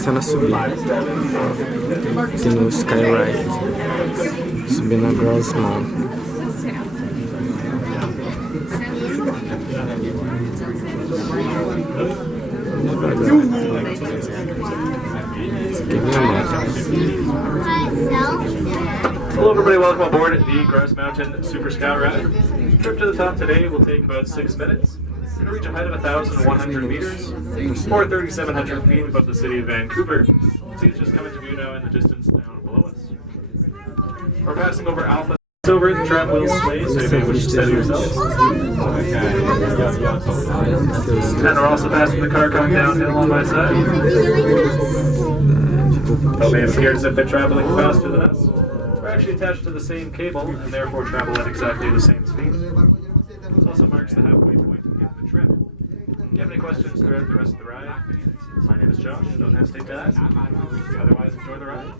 começando a subir aqui no Skyride, subindo a Grouse Mountain. Esse aqui é minha moto. Hello everybody, welcome aboard the Grouse Mountain Super Scout Ride. Trip to the top today will take about 6 minutes. It'll reach a height of 1,100 meters, or 3,700 feet above the city of Vancouver. Seas just coming to view now in the distance down below us. We're passing over Alpha Silver, the tram wheels sway, so you may wish to steady yourselves. And we're also passing the car coming downhill on my side. Though may appear as if they're traveling faster than us. We're actually attached to the same cable and therefore travel at exactly the same speed. This also marks the halfway point of the trip. If you have any questions throughout the rest of the ride, my name is Josh. Don't hesitate to ask. Otherwise, enjoy the ride.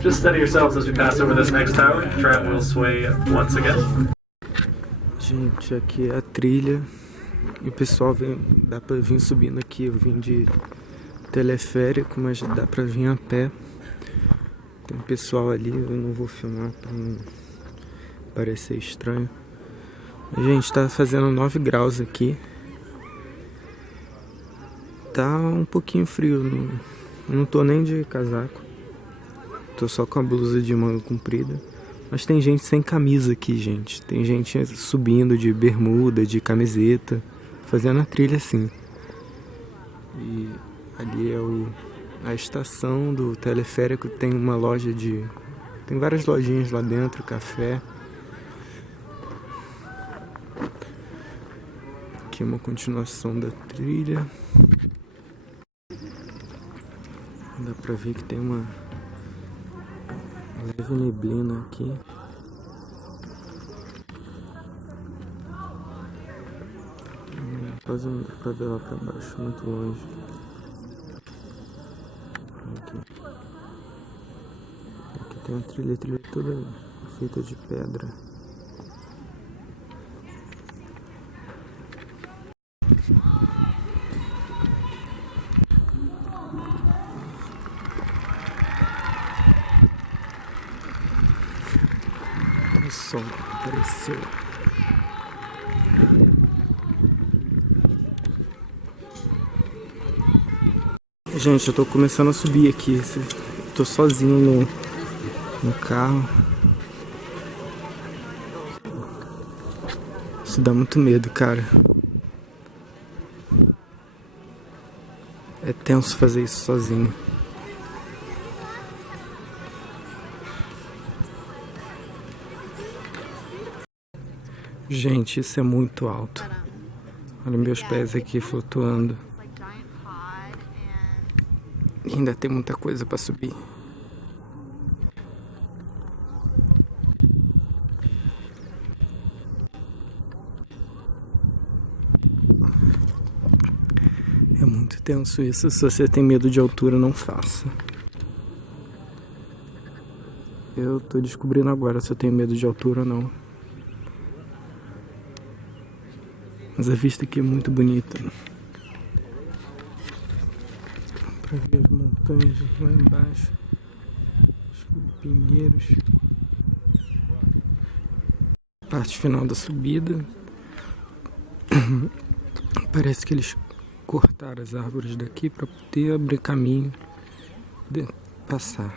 Just steady yourselves as we pass over this next tower. The tram will sway once again. Gente, aqui é a trilha e o pessoal vem, dá pra vir subindo aqui. Eu vim de teleférico, mas dá pra vir a pé. Tem um pessoal ali, eu não vou filmar pra não parecer estranho. Gente, tá fazendo 9 graus aqui. Tá um pouquinho frio, não tô nem de casaco. Tô só com a blusa de manga comprida. Mas tem gente sem camisa aqui, gente. Tem gente subindo de bermuda, de camiseta, fazendo a trilha assim. E ali é a estação do teleférico. Tem uma loja de... Tem várias lojinhas lá dentro, café. Aqui é uma continuação da trilha. Dá pra ver que tem uma leve neblina aqui. Quase não dá pra ver lá pra baixo, muito longe. Aqui tem uma trilha toda feita de pedra. O som apareceu. Gente, eu tô começando a subir aqui. Tô sozinho no carro. Isso dá muito medo, cara. É tenso fazer isso sozinho. Gente, isso é muito alto. Olha meus pés aqui flutuando. E ainda tem muita coisa para subir. É muito tenso isso. Se você tem medo de altura, não faça. Eu tô descobrindo agora se eu tenho medo de altura ou não. Mas a vista aqui é muito bonita. Pra ver as montanhas lá embaixo. Os pinheiros. Parte final da subida. Parece que eles cortaram as árvores daqui para poder abrir caminho de passar.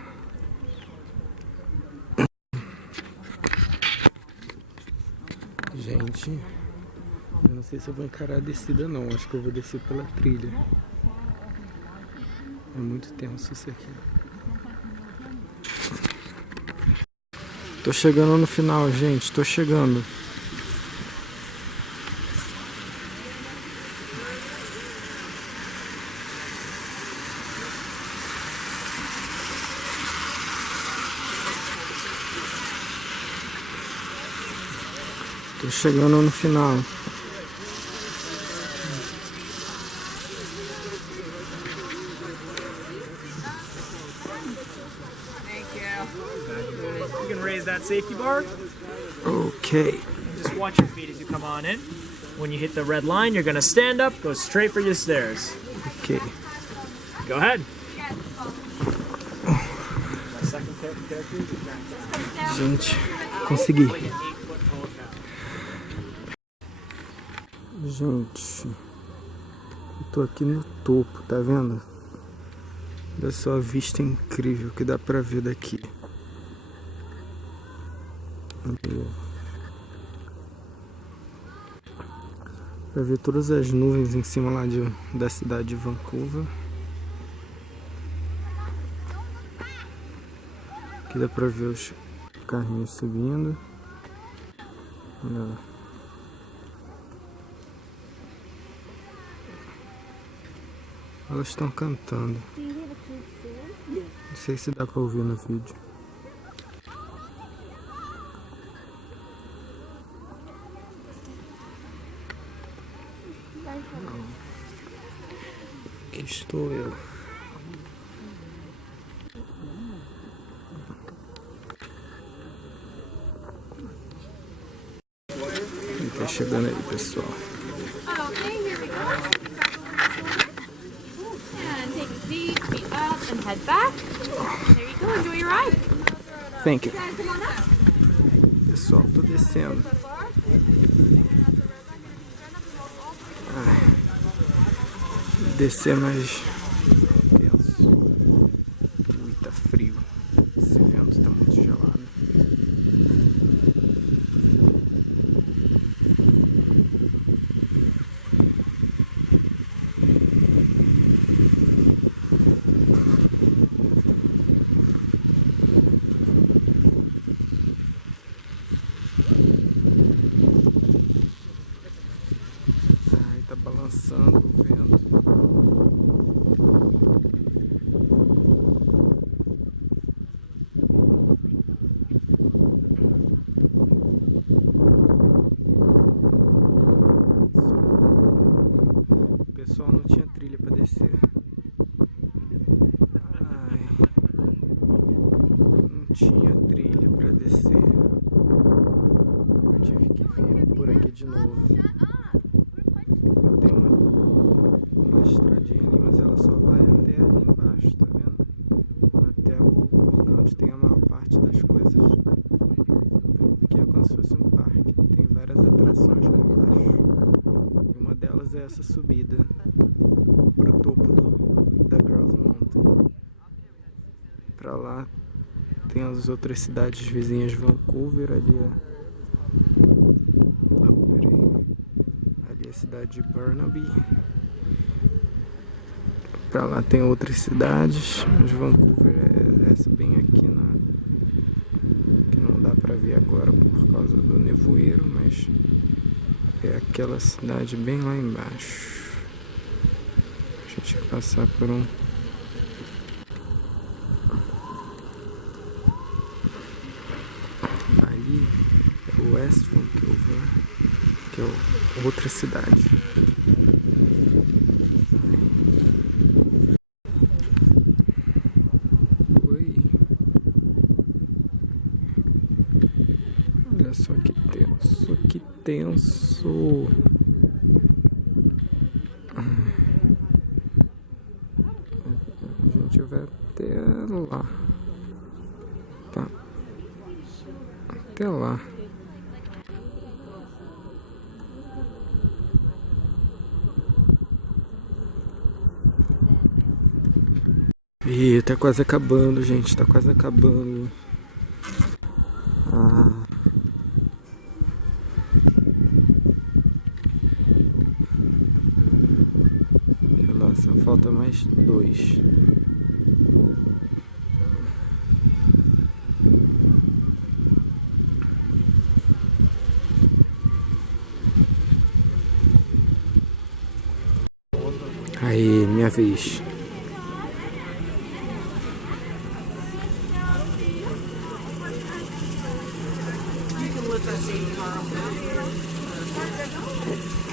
Gente, eu não sei se eu vou encarar a descida não. Acho que eu vou descer pela trilha. É muito tenso isso aqui. Tô chegando no final, gente. Tô chegando. Tô chegando no final. You can raise that safety bar. Ok. Just watch your feet as you come on in. When you hit the red line, you're gonna stand up, go straight for your stairs. Ok. Go ahead. Gente, consegui. Gente, eu tô aqui no topo, tá vendo? Olha só a vista incrível que dá pra ver daqui. Pra ver todas as nuvens em cima lá da cidade de Vancouver. Aqui dá pra ver os carrinhos subindo. Olha lá. Elas estão cantando. Não sei se dá pra ouvir no vídeo. Aqui estou eu. Tá chegando aí, pessoal. Okay, here we go. And take a seat, feet up, and head back. There you go, enjoy your ride. Thank you. Guys, come on up. Pessoal, tô descendo. Descer mais tenso. Ui, tá frio. Esse vento tá muito gelado. Ai, tá balançando o vento. O pessoal não tinha trilha pra descer. Ai, não tinha trilha pra descer. Eu tive que vir por aqui de novo. Tem uma estradinha ali, mas ela só vai até ali embaixo, tá vendo? Até o lugar onde tem a maior parte das coisas. Que é como se fosse um parque. Tem várias atrações lá embaixo. E uma delas é essa subida pro topo da Grouse Mountain. Pra lá tem as outras cidades vizinhas de Vancouver, ali ali é a cidade de Burnaby. Pra lá tem outras cidades, mas Vancouver é essa bem aqui que não dá pra ver agora por causa do nevoeiro, mas é aquela cidade bem lá embaixo. A gente vai passar por um... Ali é o West Vancouver, que é outra cidade. Oi. Olha só que tenso, que tenso. A gente vai até lá. Tá. Até lá. Ih, tá quase acabando, gente. Tá quase acabando. Nossa, falta mais 2. Aí, minha vez.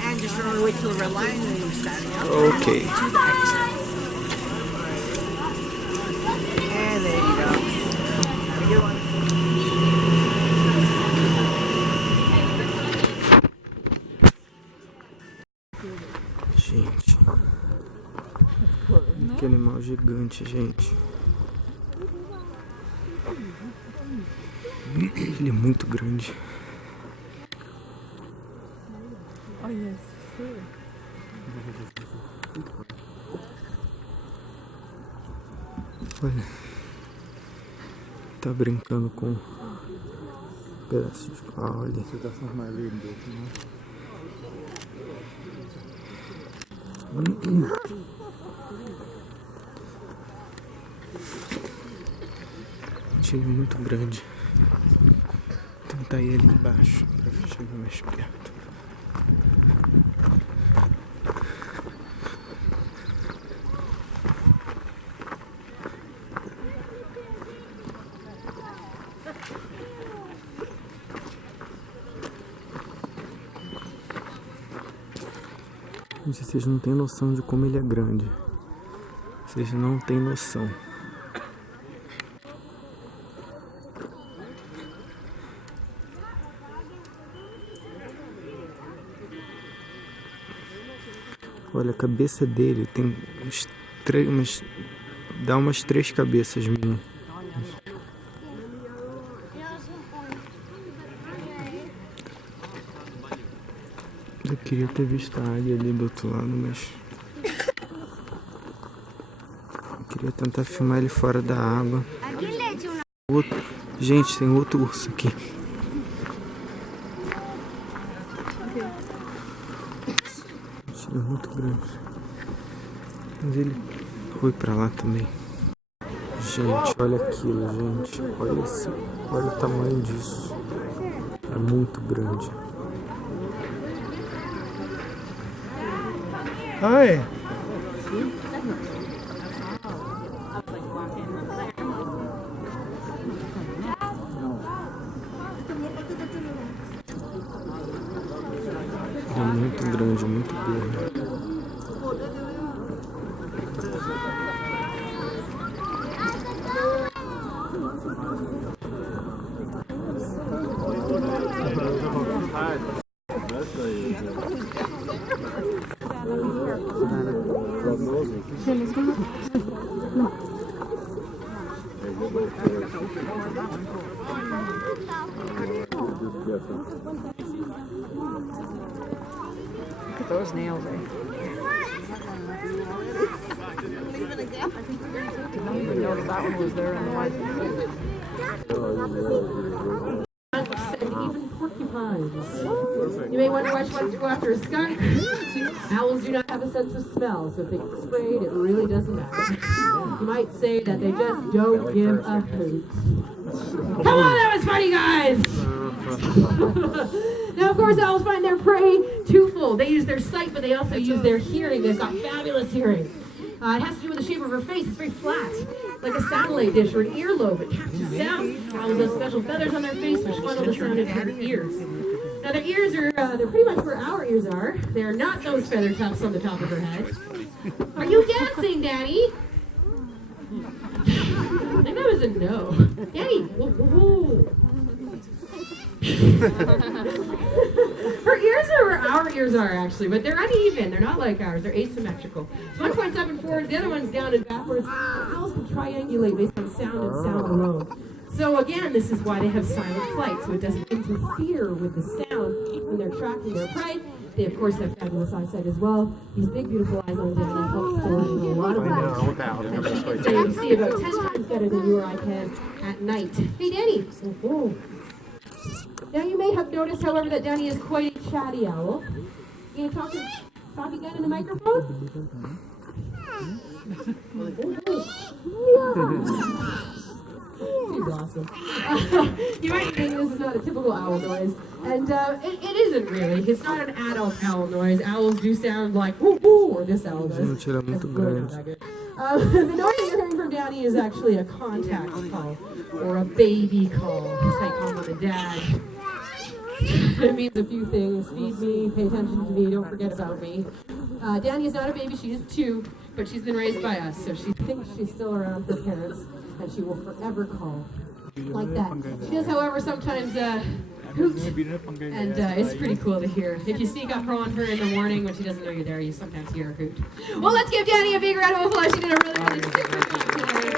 And just remember to wait till the red line and then you start up. Ok. And there you go. Have a good one. Gente. Que animal gigante, gente. Ele é muito grande. Olha, tá brincando com pedaços de pau ali. Você tá sendo mais lindo, né? Ele é muito grande. Vou tentar ir ali embaixo pra chegar mais perto. Gente, vocês não têm noção de como ele é grande. Vocês não têm noção. Olha, a cabeça dele tem dá umas 3 cabeças minhas. Eu queria ter visto a águia ali do outro lado, mas eu queria tentar filmar ele fora da água. Gente, tem outro urso aqui. Ele é muito grande. Mas ele foi pra lá também. Gente, olha aquilo, gente. Olha o tamanho disso. É muito grande. Hi. É muito grande, muito gordo. Look at those nails, eh? Didn't even notice that one was there in the white. Even porcupines. You may wonder why she wants to go after a skunk. Owls do not have a sense of smell, so if they get sprayed, it really doesn't matter. You might say that they just don't give a hoot. Come on, that was funny, guys! Now, of course, owls find their prey twofold. They use their sight, but they also use their hearing. They've got fabulous hearing. It has to do with the shape of her face. It's very flat, like a satellite dish or an earlobe. It captures sound. Owls have special feathers on their face which funnel the sound into their ears. Now, their ears are, they're pretty much where our ears are. They're not those feather tufts on the top of her head. Are you dancing, Daddy? I think that was a no. Daddy, whoa. Her ears are where our ears are, actually, but they're uneven. They're not like ours. They're asymmetrical. So one points up and forward, the other one's down and backwards. Owls can triangulate based on sound and sound alone. So again, this is why they have silent flight, so it doesn't interfere with the sound when they're tracking their prey. They, of course, have fabulous eyesight as well. These big, beautiful eyes on Danny help coordinate a lot of light. And she can say you see about 10 times better than you or I can at night. Hey, Danny. Oh. Now, you may have noticed, however, that Danny is quite a chatty owl. You gonna talk again in the microphone? not a typical owl noise. And it isn't really. It's not an adult owl noise. Owls do sound like whoo whoo, or this owl does. Gente, ele é muito grande. The noise you're hearing from Danny is actually a contact call, or a baby call. It's like calling mom and dad. It means a few things. Feed me, pay attention to me, don't forget about me. Danny is not a baby, she is 2, but she's been raised by us, so she thinks she's still around her parents, and she will forever call like that. She does, however, sometimes hoot, and it's pretty cool to hear. If you sneak up on her in the morning when she doesn't know you're there, you sometimes hear her hoot. Well, let's give Danny a big round of applause. She did a really super job today.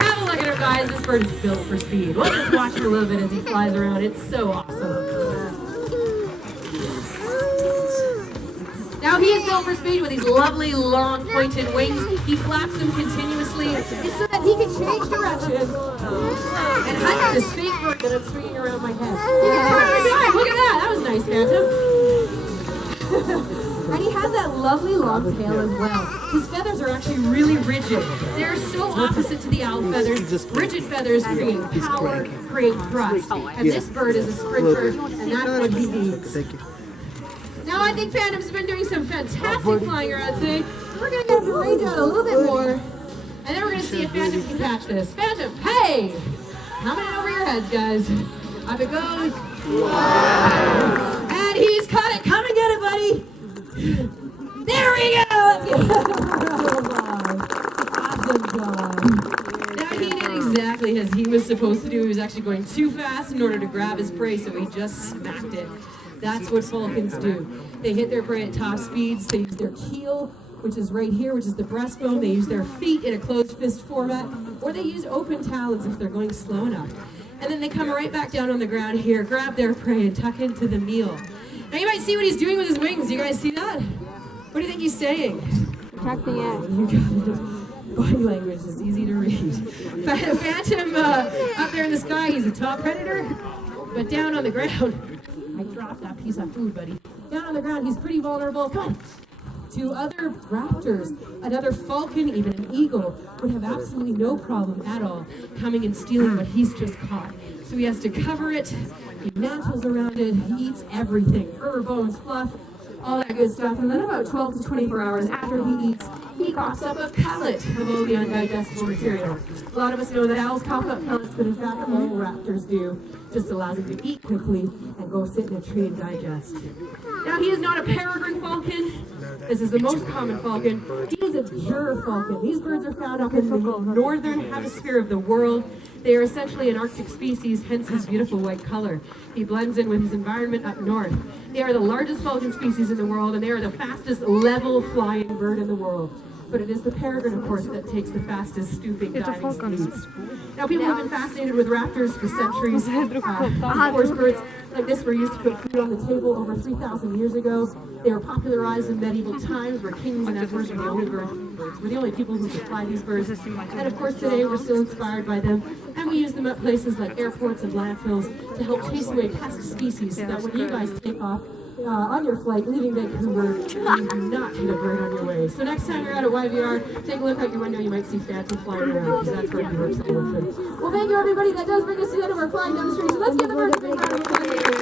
Have a look at her, guys. This bird is built for speed. We'll just watch him a little bit as he flies around. It's so awesome. Now he is built for speed with these lovely long pointed wings. He flaps them continuously. It's so that he can change direction and hunt this fake bird that I'm swinging around my head. Look at that! That was nice, Phantom. And he has that lovely long tail as well. His feathers are actually really rigid. They're so opposite to the owl feathers. Rigid feathers create power, create thrust. And this bird is a sprinter, and that's what he needs. Now I think Phantom's been doing some fantastic flying around today. We're going to get him to range out a little bit more, and then we're going to see if Phantom can catch this. Phantom, hey! Coming in over your heads, guys. Up it goes. Wow. And he's caught it. Come and get it, buddy. There we go. Let's get awesome job. Now he did exactly as he was supposed to do. He was actually going too fast in order to grab his prey, so he just smacked it. That's what falcons do. They hit their prey at top speeds. They use their keel, which is right here, which is the breastbone. They use their feet in a closed fist format, or they use open talons if they're going slow enough. And then they come right back down on the ground here, grab their prey, and tuck into the meal. Now you might see what he's doing with his wings. You guys see that? What do you think he's saying? Attracting it. You got it. Body language is easy to read. Phantom up there in the sky, he's a top predator, but down on the ground, I dropped that piece of food, buddy. Down on the ground, he's pretty vulnerable. Come on. To other raptors, another falcon, even an eagle, would have absolutely no problem at all coming and stealing what he's just caught. So he has to cover it, he mantles around it, he eats everything. Fur, bones, fluff, all that good stuff. And then about 12 to 24 hours after he eats, he coughs up a pellet of all the undigestible material. A lot of us know that owls cough up pellets, but in fact all raptors do. Just allows him to eat quickly and go sit in a tree and digest. Now he is not a peregrine falcon. This is the most common falcon. He is a juror falcon. These birds are found up in the northern hemisphere of the world. They are essentially an Arctic species, hence his beautiful white color. He blends in with his environment up north. They are the largest falcon species in the world, and they are the fastest level flying bird in the world. But it is the peregrine, of course, that takes the fastest stooping diving speeds. Now, people have been fascinated with raptors for centuries. Of course, birds like this were used to put food on the table over 3,000 years ago. They were popularized in medieval times, where kings and emperors were the only birds. We're the only people who could fly these birds. And of course, today we're still inspired by them, and we use them at places like airports and landfills to help chase away pest species, so that when you guys take off on your flight leaving Vancouver, you do not hit a bird on your way. So next time you're out at YVR, take a look out your window. You might see Phantom flying around, because that's where he works so much. Well, thank you, everybody. That does bring us to the end of our flying demonstration. Let's give the birds a big round of applause.